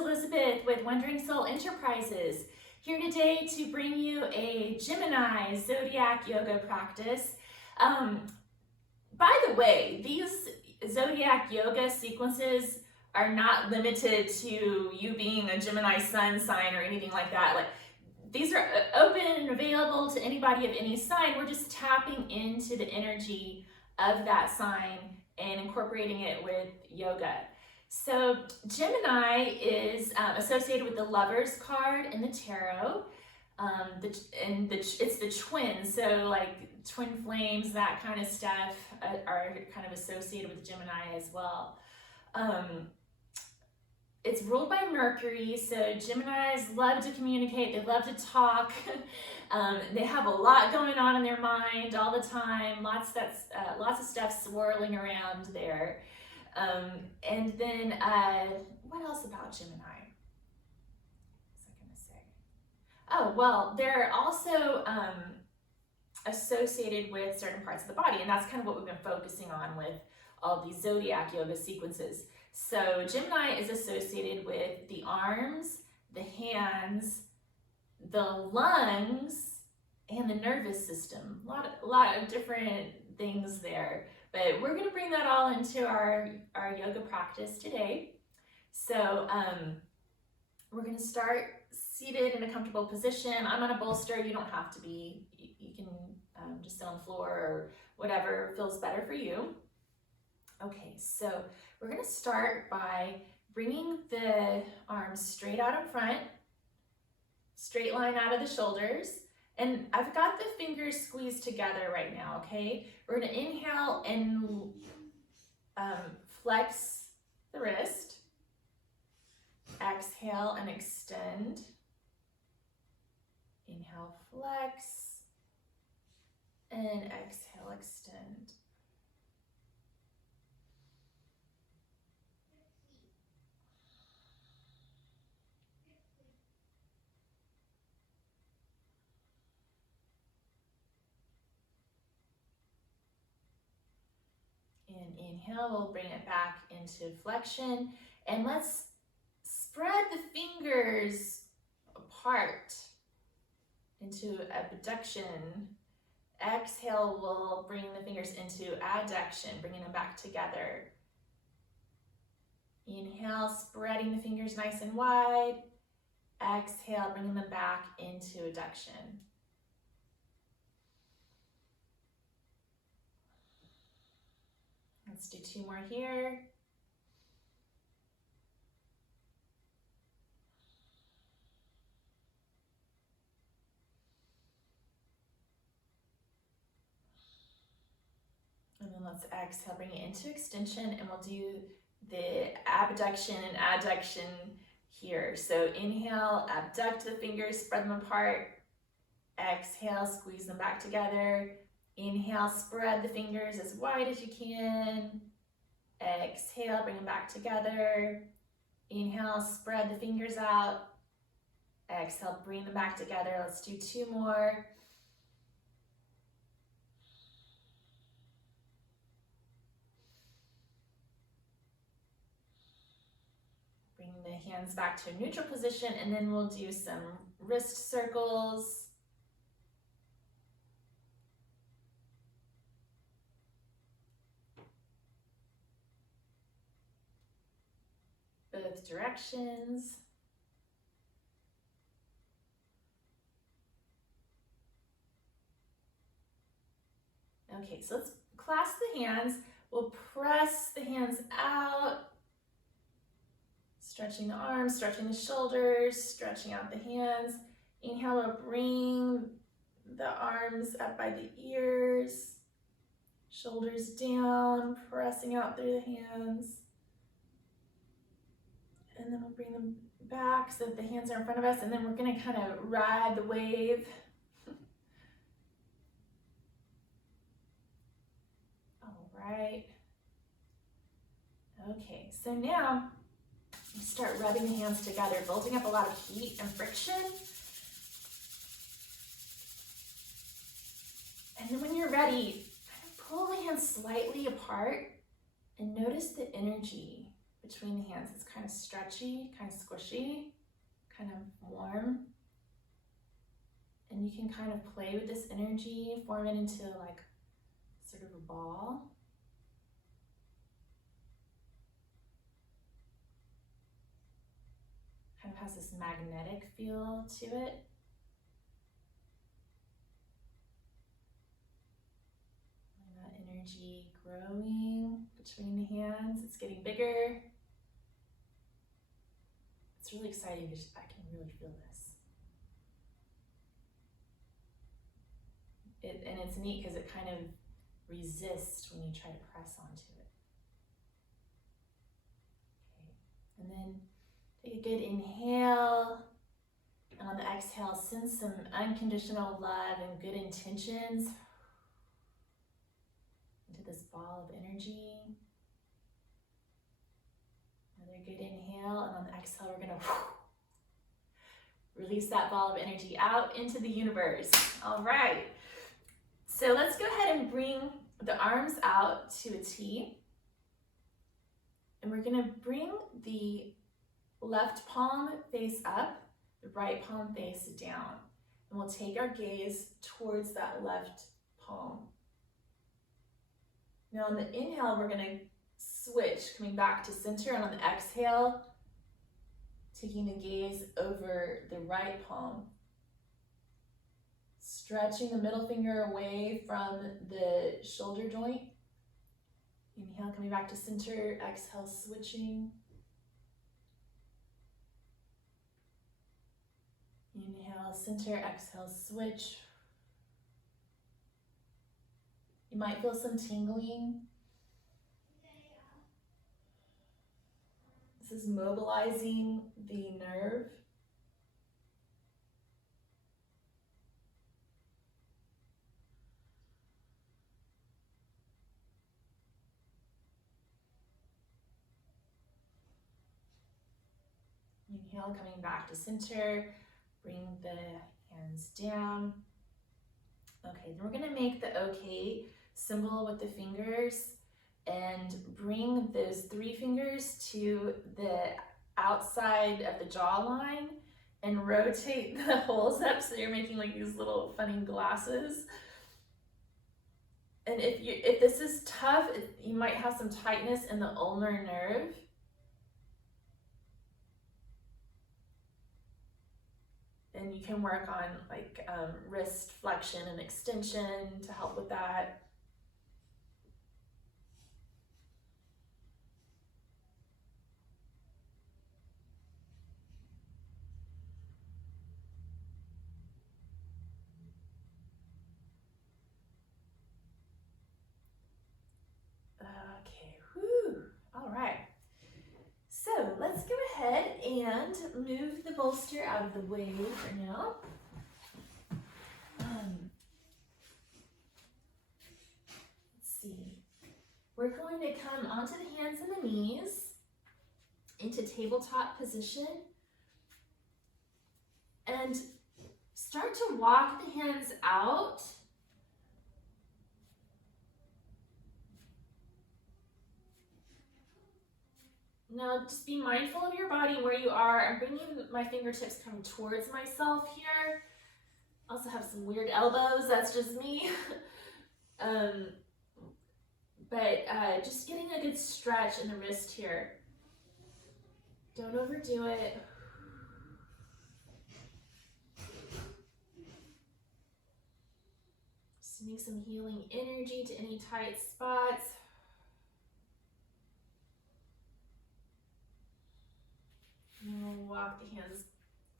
Elizabeth with Wondering Soul Enterprises, here today to bring you a Gemini Zodiac yoga practice. By the way, these Zodiac yoga sequences are not limited to you being a Gemini sun sign or anything like that. Like, these are open and available to anybody of any sign. We're just tapping into the energy of that sign and incorporating it with yoga. So Gemini is associated with the Lovers card in the tarot. It's the twins, so like twin flames, that kind of stuff are kind of associated with Gemini as well. It's ruled by Mercury, so Geminis love to communicate, they love to talk. They have a lot going on in their mind all the time, lots of stuff swirling around there. And then, what else about Gemini? What was I going to say? Oh, well, they're also associated with certain parts of the body, and that's kind of what we've been focusing on with all these Zodiac yoga sequences. So Gemini is associated with the arms, the hands, the lungs, and the nervous system. A lot of different things there. But we're going to bring that all into our yoga practice today. So we're going to start seated in a comfortable position. I'm on a bolster. You don't have to be. You can just sit on the floor or whatever feels better for you. Okay, so we're going to start by bringing the arms straight out in front, straight line out of the shoulders. And I've got the fingers squeezed together right now, okay? We're gonna inhale and flex the wrist. Exhale and extend. Inhale, flex. And exhale, extend. And inhale, we'll bring it back into flexion. And let's spread the fingers apart into abduction. Exhale, we'll bring the fingers into adduction, bringing them back together. Inhale, spreading the fingers nice and wide. Exhale, bringing them back into adduction. Let's do two more here. And then let's exhale, bring it into extension, and we'll do the abduction and adduction here. So inhale, abduct the fingers, spread them apart. Exhale, squeeze them back together. Inhale, spread the fingers as wide as you can. Exhale, bring them back together. Inhale, spread the fingers out. Exhale, bring them back together. Let's do two more. Bring the hands back to a neutral position, and then we'll do some wrist circles. Both directions. Okay, so let's clasp the hands. We'll press the hands out, stretching the arms, stretching the shoulders, stretching out the hands. Inhale, we'll bring the arms up by the ears, shoulders down, pressing out through the hands. And then we'll bring them back so that the hands are in front of us, and then we're going to kind of ride the wave. All right. Okay, so now start rubbing the hands together, building up a lot of heat and friction. And then when you're ready, kind of pull the hands slightly apart and notice the energy between the hands. It's kind of stretchy, kind of squishy, kind of warm. And you can kind of play with this energy, form it into like sort of a ball. Kind of has this magnetic feel to it. And that energy growing between the hands. It's getting bigger. It's really exciting because I can really feel this. And it's neat because it kind of resists when you try to press onto it. Okay, and then take a good inhale, and on the exhale, send some unconditional love and good intentions into this ball of energy. Another good inhale, and on the exhale, we're gonna release that ball of energy out into the universe. All right. So let's go ahead and bring the arms out to a T. And we're gonna bring the left palm face up, the right palm face down. And we'll take our gaze towards that left palm. Now on the inhale, we're gonna switch, coming back to center, and on the exhale, taking the gaze over the right palm. Stretching the middle finger away from the shoulder joint. Inhale, coming back to center. Exhale, switching. Inhale, center. Exhale, switch. You might feel some tingling. This is mobilizing the nerve. Inhale, coming back to center, bring the hands down. Okay, then we're gonna make the OK symbol with the fingers and bring those 3 fingers to the outside of the jawline and rotate the holes up so you're making like these little funny glasses. And if this is tough, you might have some tightness in the ulnar nerve. And you can work on like wrist flexion and extension to help with that. Okay, whew, all right. So let's go ahead and move the bolster out of the way for now. Let's see. We're going to come onto the hands and the knees into tabletop position and start to walk the hands out. Now just be mindful of your body where you are. I'm bringing my fingertips coming towards myself here. Also have some weird elbows, that's just me. But just getting a good stretch in the wrist here. Don't overdo it. Sending some healing energy to any tight spots. And we'll walk the hands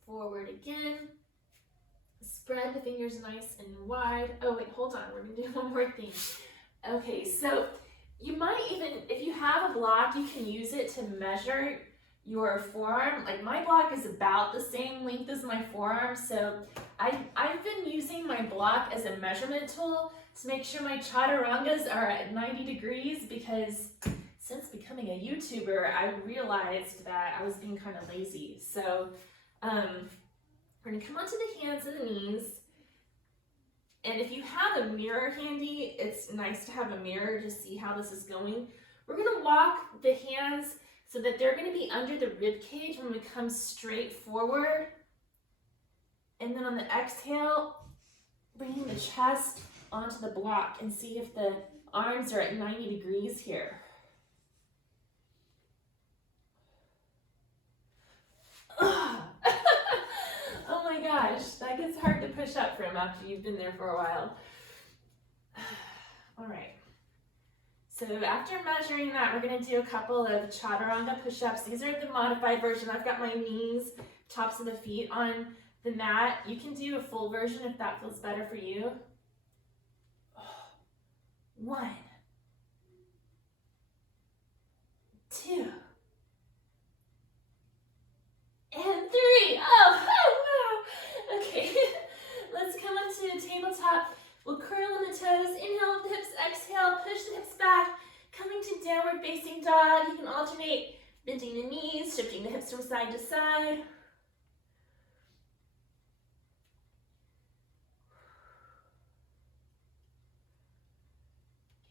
forward again. Spread the fingers nice and wide. Oh wait, hold on, we're gonna do one more thing. Okay, so you might even, if you have a block, you can use it to measure your forearm. Like my block is about the same length as my forearm, so I've been using my block as a measurement tool to make sure my chaturangas are at 90 degrees because since becoming a YouTuber, I realized that I was being kind of lazy. So we're gonna come onto the hands and the knees. And if you have a mirror handy, it's nice to have a mirror to see how this is going. We're gonna walk the hands so that they're going to be under the rib cage when we come straight forward. And then on the exhale, bringing the chest onto the block, and see if the arms are at 90 degrees here. Oh my gosh, that gets hard to push up from after you've been there for a while. All right. So after measuring that, we're going to do a couple of chaturanga push-ups. These are the modified version. I've got my knees, tops of the feet on the mat. You can do a full version if that feels better for you. 1, 2, and 3. Oh wow. Okay, let's come up to the tabletop. We'll curl on the toes. Inhale with the hips, exhale, push the hips back. Coming to downward facing dog. You can alternate bending the knees, shifting the hips from side to side.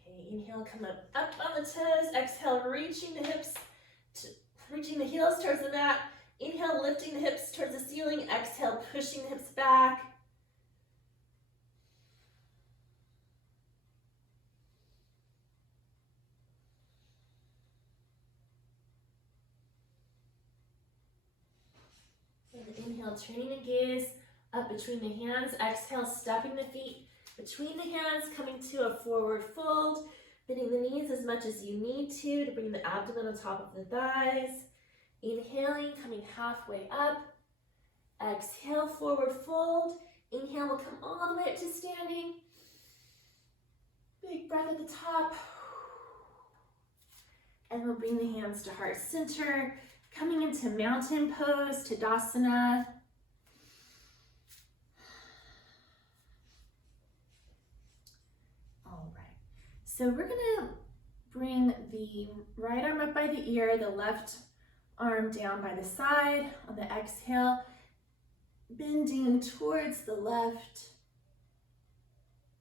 Okay, inhale, come up on the toes. Exhale, reaching the heels towards the mat. Inhale, lifting the hips towards the ceiling. Exhale, pushing the hips back. Inhale, turning the gaze up between the hands. Exhale, stepping the feet between the hands, coming to a forward fold, bending the knees as much as you need to bring the abdomen on top of the thighs. Inhaling, coming halfway up. Exhale, forward fold. Inhale, we'll come all the way up to standing. Big breath at the top. And we'll bring the hands to heart center. Coming into mountain pose, Tadasana. All right, so we're gonna bring the right arm up by the ear, the left arm down by the side. On the exhale, bending towards the left.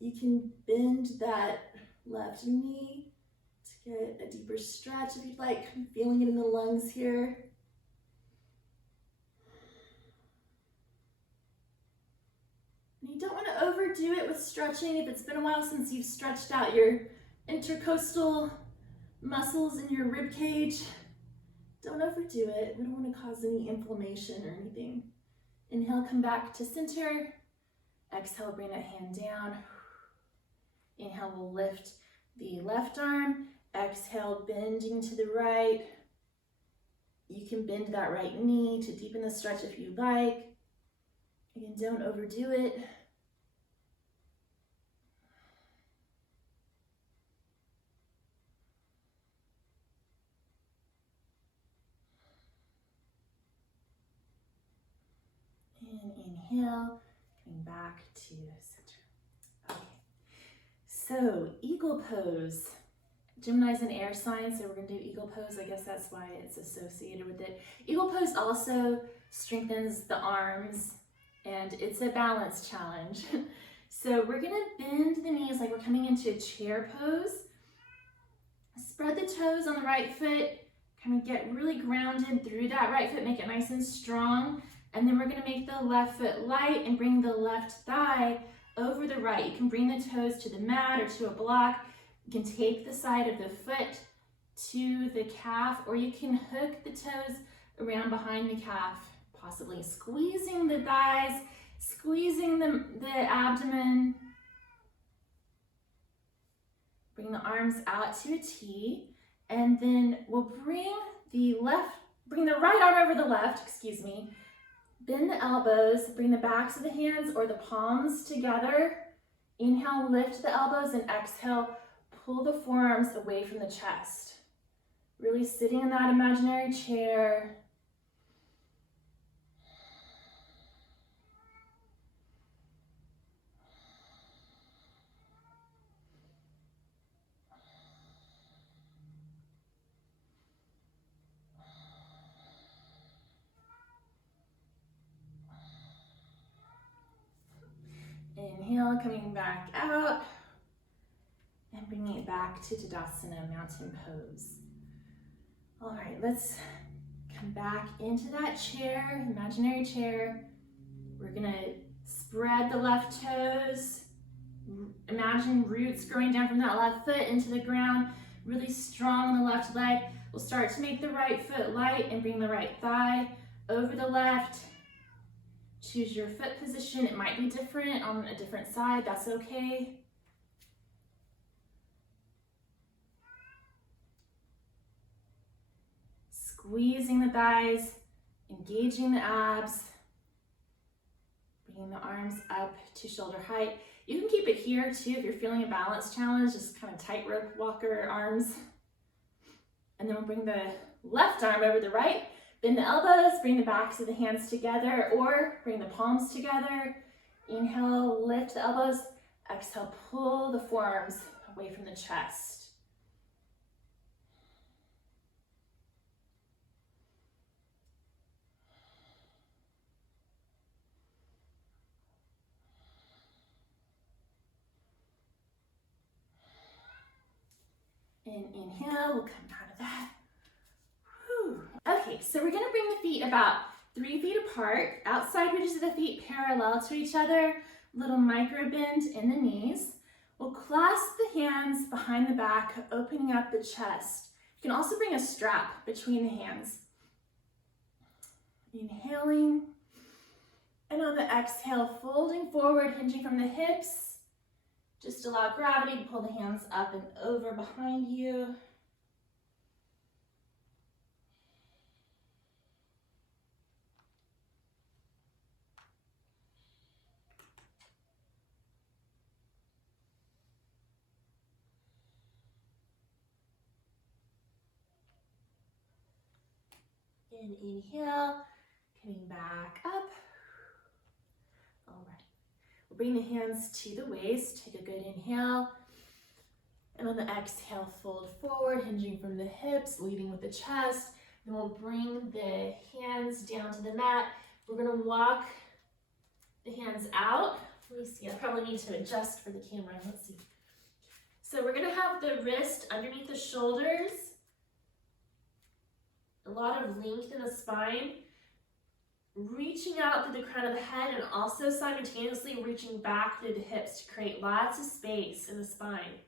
You can bend that left knee to get a deeper stretch if you'd like. I'm feeling it in the lungs here. And you don't want to overdo it with stretching. If it's been a while since you've stretched out your intercostal muscles in your rib cage, don't overdo it. We don't want to cause any inflammation or anything. Inhale, come back to center. Exhale, bring that hand down. Inhale, we'll lift the left arm. Exhale, bending to the right. You can bend that right knee to deepen the stretch if you like. Again, don't overdo it. And inhale, coming back to center. Okay, so eagle pose. Gemini's an air sign, so we're going to do eagle pose. I guess that's why it's associated with it. Eagle pose also strengthens the arms, and it's a balance challenge. So we're going to bend the knees like we're coming into a chair pose. Spread the toes on the right foot. Kind of get really grounded through that right foot. Make it nice and strong. And then we're going to make the left foot light and bring the left thigh over the right. You can bring the toes to the mat or to a block. You can take the side of the foot to the calf, or you can hook the toes around behind the calf, possibly squeezing the thighs, squeezing the abdomen. Bring the arms out to a T, and then we'll bring the right arm over the left, bend the elbows, bring the backs of the hands or the palms together. Inhale, lift the elbows, and exhale, pull the forearms away from the chest. Really sitting in that imaginary chair. Inhale, coming back out. And bringing it back to Tadasana, mountain pose. All right, right, let's come back into that chair, imaginary chair. We're gonna spread the left toes. Imagine roots growing down from that left foot into the ground, really strong on the left leg. We'll start to make the right foot light and bring the right thigh over the left. Choose your foot position. It might be different on a different side, that's okay. Squeezing the thighs, engaging the abs, bringing the arms up to shoulder height. You can keep it here too if you're feeling a balance challenge, just kind of tightrope walker arms. And then we'll bring the left arm over the right, bend the elbows, bring the backs of the hands together or bring the palms together. Inhale, lift the elbows. Exhale, pull the forearms away from the chest. And inhale, we'll come out of that. Whew. Okay, so we're gonna bring the feet about 3 feet apart, outside ridges of the feet parallel to each other, little micro bend in the knees. We'll clasp the hands behind the back, opening up the chest. You can also bring a strap between the hands. Inhaling, and on the exhale, folding forward, hinging from the hips. Just allow gravity to pull the hands up and over behind you. And inhale, coming back up. All right. We'll bring the hands to the waist. Take a good inhale. And on the exhale, fold forward, hinging from the hips, leading with the chest. Then we'll bring the hands down to the mat. We're gonna walk the hands out. Let me see, I probably need to adjust for the camera. Let's see. So we're gonna have the wrist underneath the shoulders. A lot of length in the spine. Reaching out through the crown of the head and also simultaneously reaching back through the hips to create lots of space in the spine.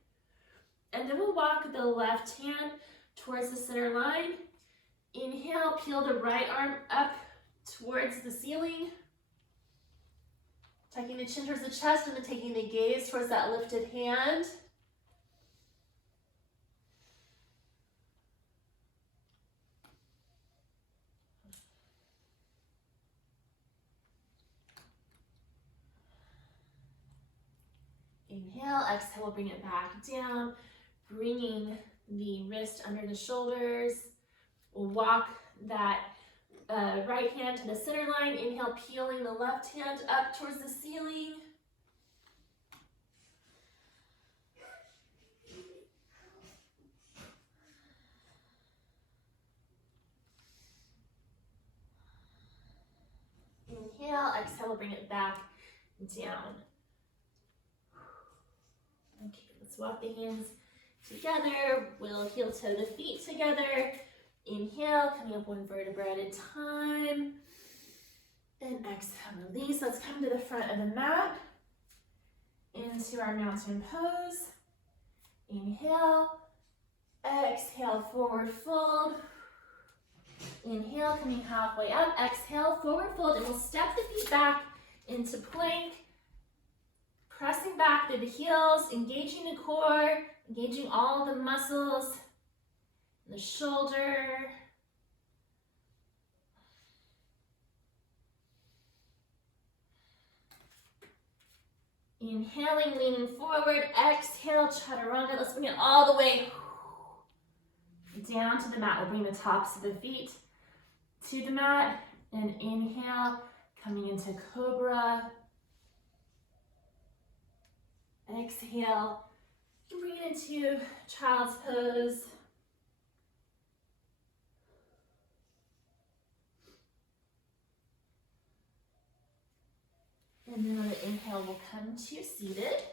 And then we'll walk the left hand towards the center line. Inhale, peel the right arm up towards the ceiling. Tucking the chin towards the chest and then taking the gaze towards that lifted hand. Inhale, exhale, we'll bring it back down, bringing the wrist under the shoulders. We'll walk that right hand to the center line. Inhale, peeling the left hand up towards the ceiling. Inhale, exhale, we'll bring it back down. Okay, let's walk the hands together. We'll heel toe the feet together. Inhale, coming up one vertebra at a time. And exhale, release. Let's come to the front of the mat. Into our mountain pose. Inhale. Exhale, forward fold. Inhale, coming halfway up. Exhale, forward fold. And we'll step the feet back into plank. Pressing back through the heels, engaging the core, engaging all the muscles, the shoulder. Inhaling, leaning forward. Exhale, chaturanga. Let's bring it all the way down to the mat. We'll bring the tops of the feet to the mat. And inhale, coming into cobra. Exhale, you can bring it into child's pose. And then on the inhale, we'll come to seated.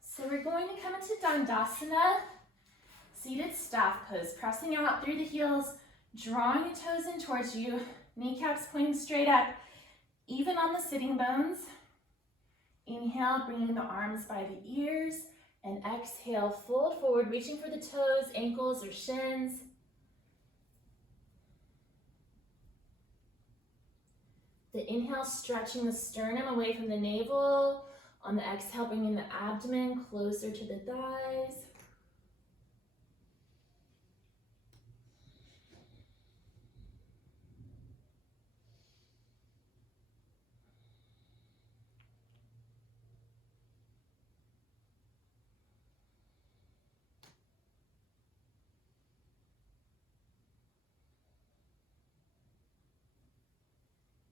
So we're going to come into Dandasana, seated staff pose, pressing out through the heels, drawing the toes in towards you, kneecaps pointing straight up, even on the sitting bones. Inhale, bringing the arms by the ears, and exhale, fold forward, reaching for the toes, ankles, or shins. The inhale, stretching the sternum away from the navel. On the exhale, bringing the abdomen closer to the thighs.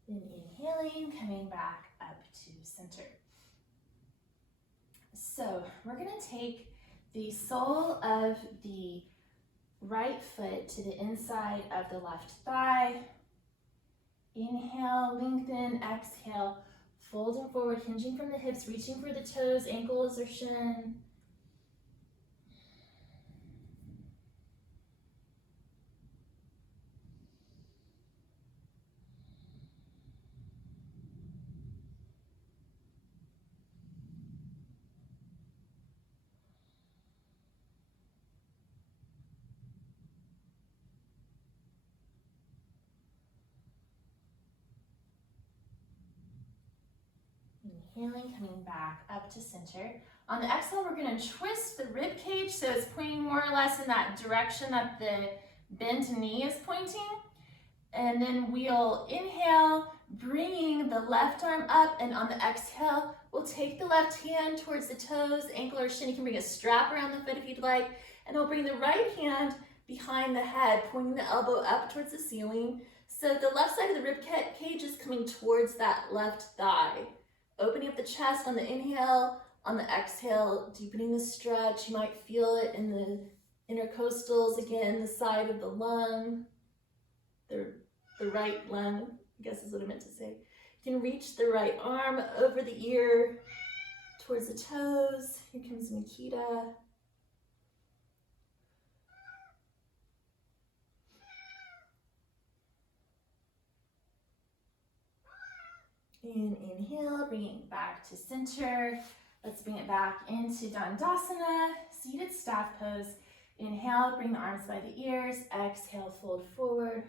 Then inhaling, coming back up to center. So we're going to take the sole of the right foot to the inside of the left thigh. Inhale, lengthen, exhale, folding forward, hinging from the hips, reaching for the toes, ankles, or shin. Inhaling, coming back up to center. On the exhale, we're going to twist the rib cage so it's pointing more or less in that direction that the bent knee is pointing. And then we'll inhale, bringing the left arm up, and on the exhale, we'll take the left hand towards the toes, ankle, or shin. You can bring a strap around the foot if you'd like, and we'll bring the right hand behind the head, pointing the elbow up towards the ceiling. So the left side of the rib cage is coming towards that left thigh. Opening up the chest on the inhale, on the exhale, deepening the stretch. You might feel it in the intercostals, again, the side of the lung, the right lung, I guess is what I meant to say. You can reach the right arm over the ear, towards the toes. Here comes Makita. And inhale, bringing it back to center. Let's bring it back into Dandasana, seated staff pose. Inhale, bring the arms by the ears. Exhale, fold forward.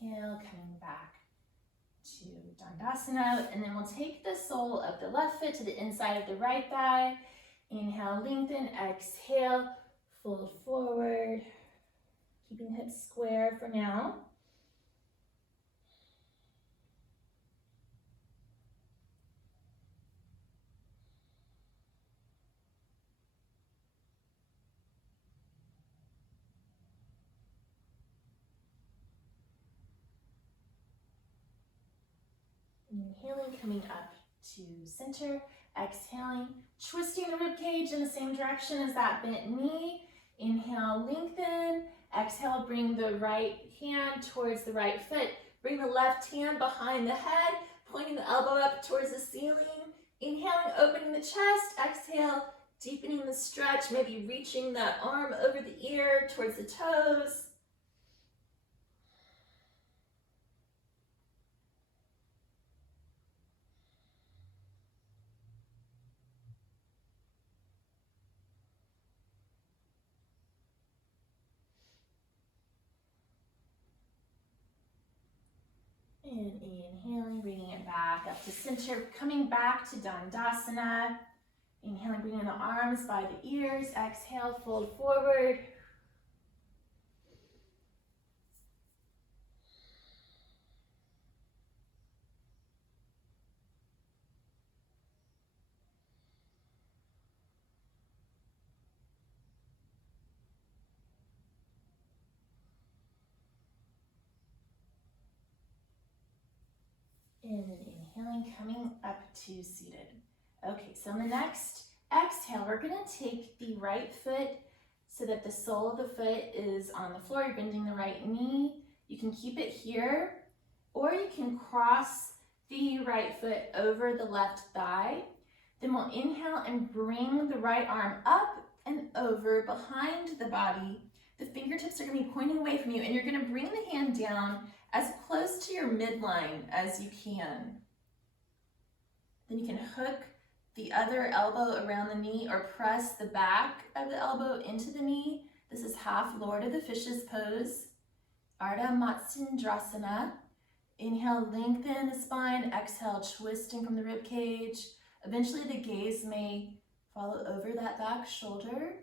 Inhale, coming back to Dandasana, and then we'll take the sole of the left foot to the inside of the right thigh. Inhale, lengthen, exhale, fold forward, keeping hips square for now. Inhaling, coming up to center. Exhaling, twisting the rib cage in the same direction as that bent knee. Inhale, lengthen. Exhale, bring the right hand towards the right foot. Bring the left hand behind the head, pointing the elbow up towards the ceiling. Inhaling, opening the chest. Exhale, deepening the stretch, maybe reaching that arm over the ear towards the toes. And inhaling, bringing it back up to center, coming back to Dandasana. Inhaling, bringing the arms by the ears. Exhale, fold forward. And then inhaling, coming up to seated. Okay, so on the next exhale, we're gonna take the right foot so that the sole of the foot is on the floor. You're bending the right knee. You can keep it here, or you can cross the right foot over the left thigh. Then we'll inhale and bring the right arm up and over behind the body. The fingertips are gonna be pointing away from you, and you're gonna bring the hand down as close to your midline as you can. Then you can hook the other elbow around the knee or press the back of the elbow into the knee. This is half Lord of the Fishes pose, Ardha Matsyendrasana. Inhale, lengthen the spine. Exhale, twisting from the rib cage. Eventually the gaze may follow over that back shoulder.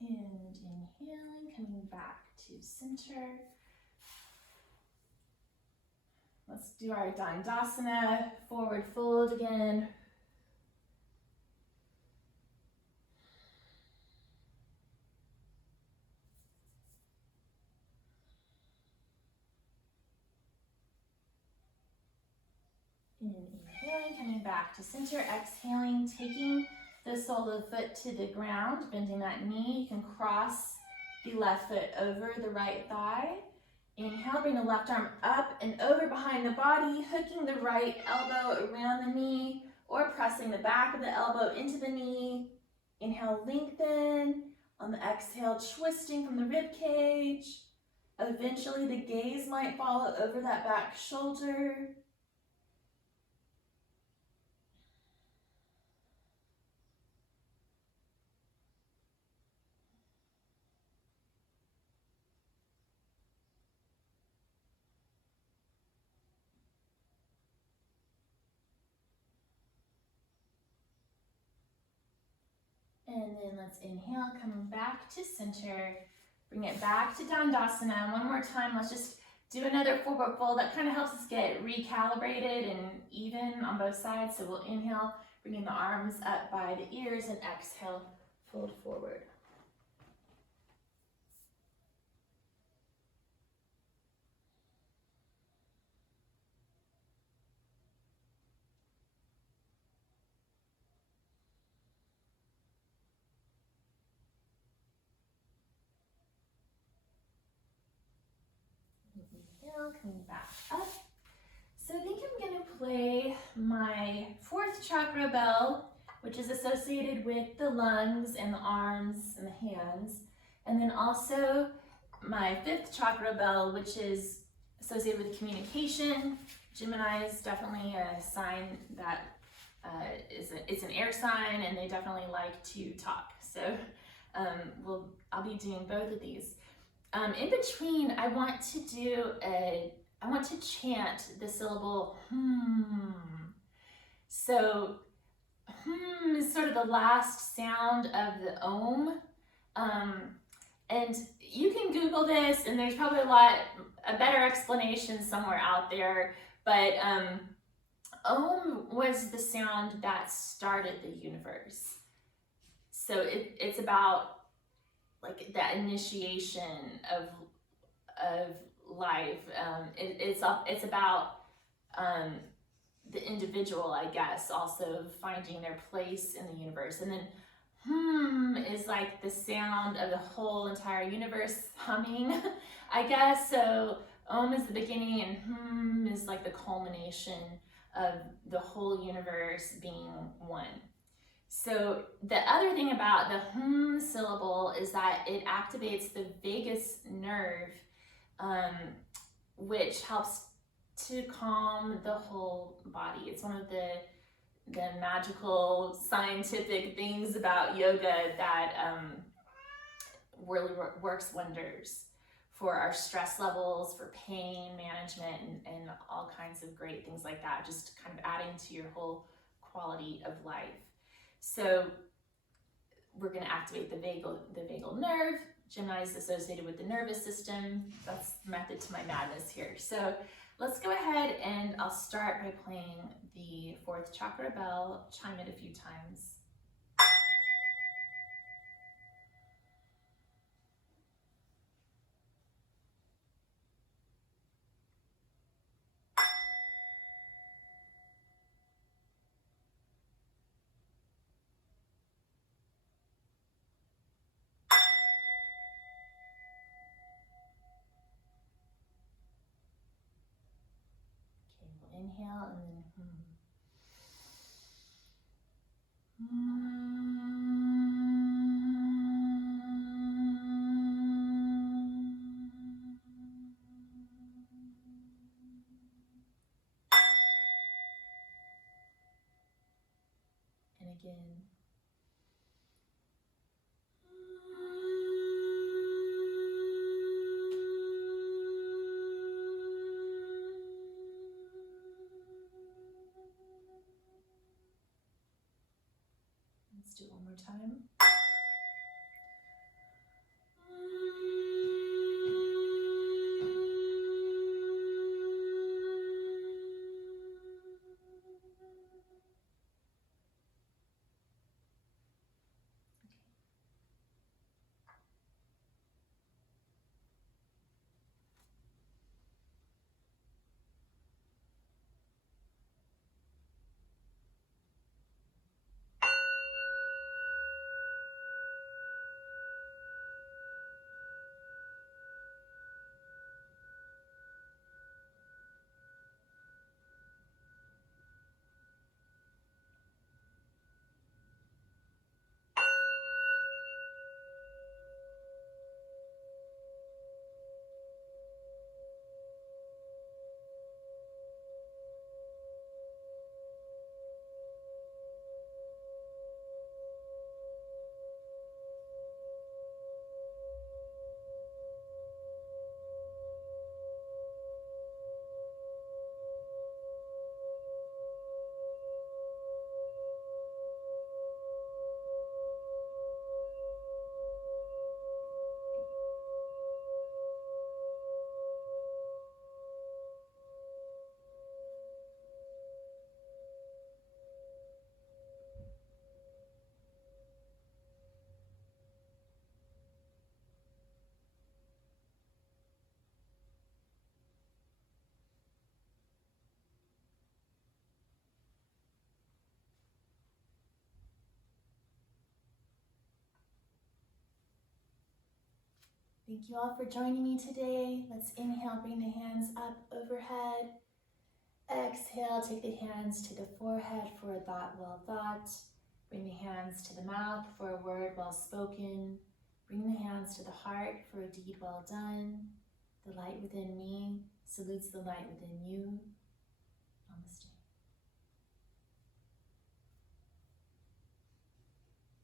And inhaling, coming back to center. Let's do our Dandasana, forward fold again. And inhaling, coming back to center, exhaling, taking the sole of the foot to the ground, bending that knee. You can cross the left foot over the right thigh. Inhale, bring the left arm up and over behind the body, hooking the right elbow around the knee or pressing the back of the elbow into the knee. Inhale, lengthen. On the exhale, twisting from the rib cage. Eventually, the gaze might follow over that back shoulder. And then let's inhale, coming back to center. Bring it back to Dandasana. One more time, let's just do another forward fold. That kind of helps us get recalibrated and even on both sides. So we'll inhale, bringing the arms up by the ears, and exhale, fold forward. Inhale, coming back up. So I think I'm gonna play my fourth chakra bell, which is associated with the lungs and the arms and the hands. And then also my fifth chakra bell, which is associated with communication. Gemini is definitely a sign that it's an air sign, and they definitely like to talk. So I'll be doing both of these. In between, I want to chant the syllable So is sort of the last sound of the om. And you can Google this, and there's probably a better explanation somewhere out there, but om was the sound that started the universe. So it's about like that initiation of life. It's about the individual, I guess, also finding their place in the universe. And then is like the sound of the whole entire universe humming, I guess. So om is the beginning, and is like the culmination of the whole universe being one. So the other thing about the syllable is that it activates the vagus nerve, which helps to calm the whole body. It's one of the magical scientific things about yoga that really works wonders for our stress levels, for pain management, and all kinds of great things like that, just kind of adding to your whole quality of life. So we're going to activate the vagal nerve, Gemini is associated with the nervous system. That's the method to my madness here. So let's go ahead and I'll start by playing the 4th chakra bell, chime it a few times. Okay, we'll inhale and then and again. Let's do it one more time. Thank you all for joining me today. Let's inhale, bring the hands up overhead. Exhale, take the hands to the forehead for a thought well thought. Bring the hands to the mouth for a word well spoken. Bring the hands to the heart for a deed well done. The light within me salutes the light within you. Namaste.